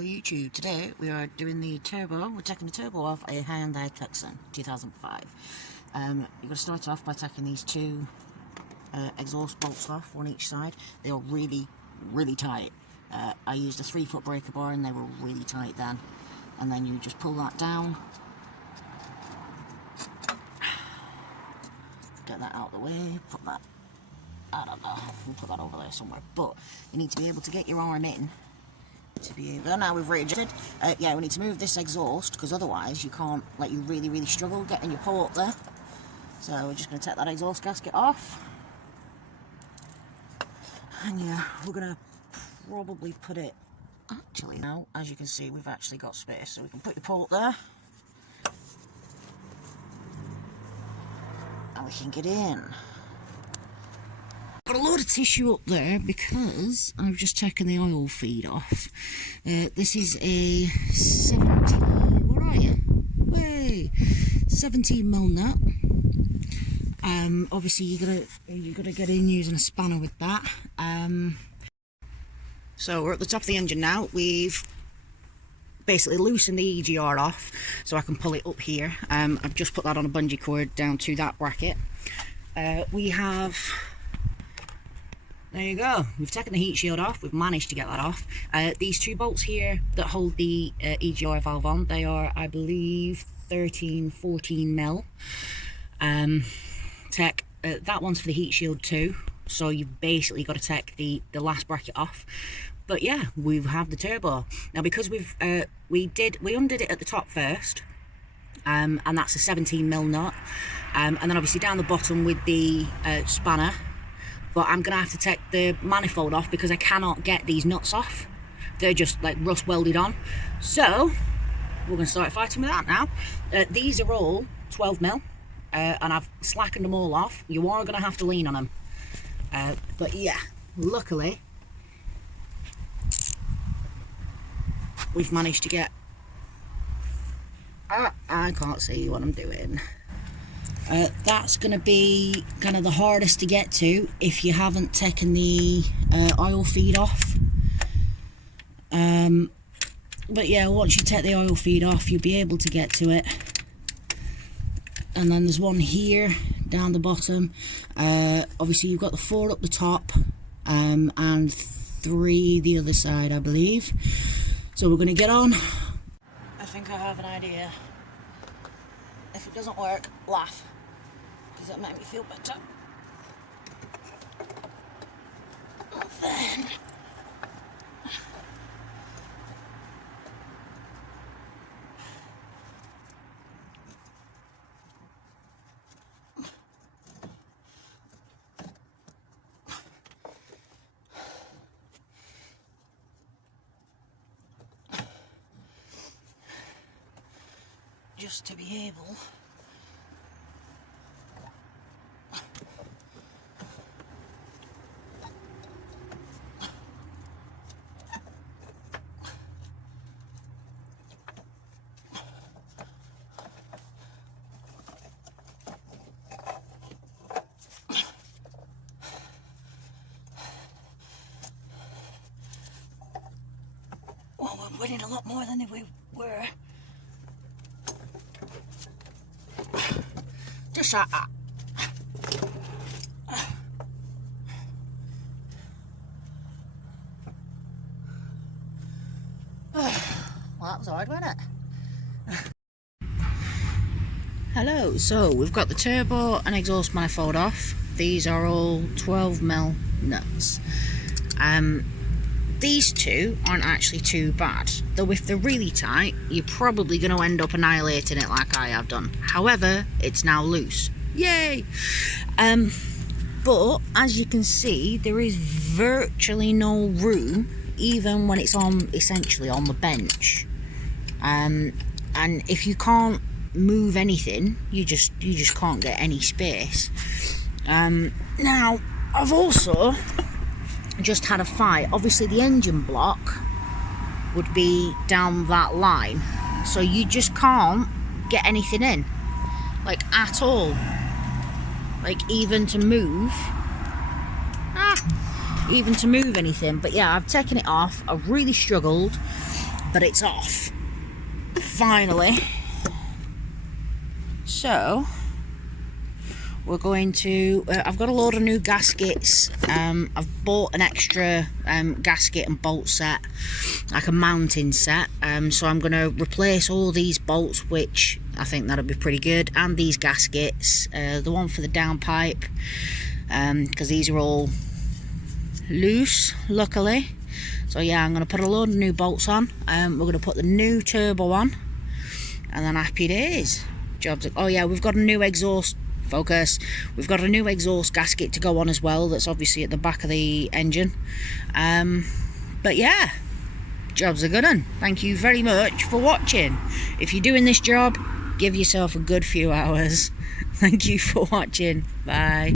Hello YouTube, today we are doing the turbo, we're taking the turbo off a Hyundai Tucson 2005. You're going to start off by taking these two exhaust bolts off, one each side. They are really tight. I used a 3-foot breaker bar and they were really tight then. And then you just pull that down, get that out of the way, put that, I don't know, we'll put that over there somewhere. But you need to be able to get your arm in to be able, now we've readjusted, yeah, we need to move this exhaust because otherwise you can't, like, you really struggle getting your port there. So we're just going to take that exhaust gasket off, and yeah, we're going to probably put it, actually now, as you can see, we've actually got space, so we can put the port there, and we can get in. Got a load of tissue up there because I've just taken the oil feed off. This is a 17mm nut. Obviously you're gonna get in using a spanner with that. So we're at the top of the engine now. We've basically loosened the EGR off so I can pull it up here. I've just put that on a bungee cord down to that bracket. We have, there you go, we've taken the heat shield off, we've managed to get that off. These two bolts here that hold the EGR valve on, they are, I believe, 13-14 mil. That one's for the heat shield too, so you've basically got to take the last bracket off. But yeah, we have the turbo. Now because we undid it at the top first, and that's a 17mm nut, and then obviously down the bottom with the spanner. But I'm going to have to take the manifold off because I cannot get these nuts off. They're just like rust welded on. So we're going to start fighting with that now. These are all 12mm, and I've slackened them all off. You are going to have to lean on them. But yeah, luckily we've managed to get... I can't see what I'm doing. That's going to be kind of the hardest to get to if you haven't taken the oil feed off. But yeah, once you take the oil feed off, you'll be able to get to it. And then there's one here down the bottom. Obviously you've got the 4 up the top, and 3 the other side, I believe. So we're going to get on. I think I have an idea. If it doesn't work, laugh, because that'll make me feel better. And then just to be able well, we're winning a lot more than we were. Just like that. Well, that was hard, wasn't it? Hello, so we've got the turbo and exhaust manifold off. These are all 12mm nuts. These two aren't actually too bad, though if they're really tight, you're probably going to end up annihilating it like I have done. However, it's now loose. Yay! But, as you can see, there is virtually no room, even when it's on, essentially on the bench. And if you can't move anything, you just can't get any space. Now, I've also just had a fight. Obviously the engine block would be down that line, so you just can't get anything in, like, at all, like even to move anything. But yeah, I've taken it off. I've really struggled, but it's off finally. So we're going to I've got a load of new gaskets. I've bought an extra gasket and bolt set, like a mounting set, so I'm going to replace all these bolts, which I think that'll be pretty good, and these gaskets, the one for the downpipe, because these are all loose, luckily. So yeah, I'm going to put a load of new bolts on. We're going to put the new turbo on, and then happy days. Oh yeah, we've got a new exhaust. Focus. We've got a new exhaust gasket to go on as well. That's obviously at the back of the engine. But yeah, job's a good one. Thank you very much for watching. If you're doing this job, give yourself a good few hours. Thank you for watching. Bye.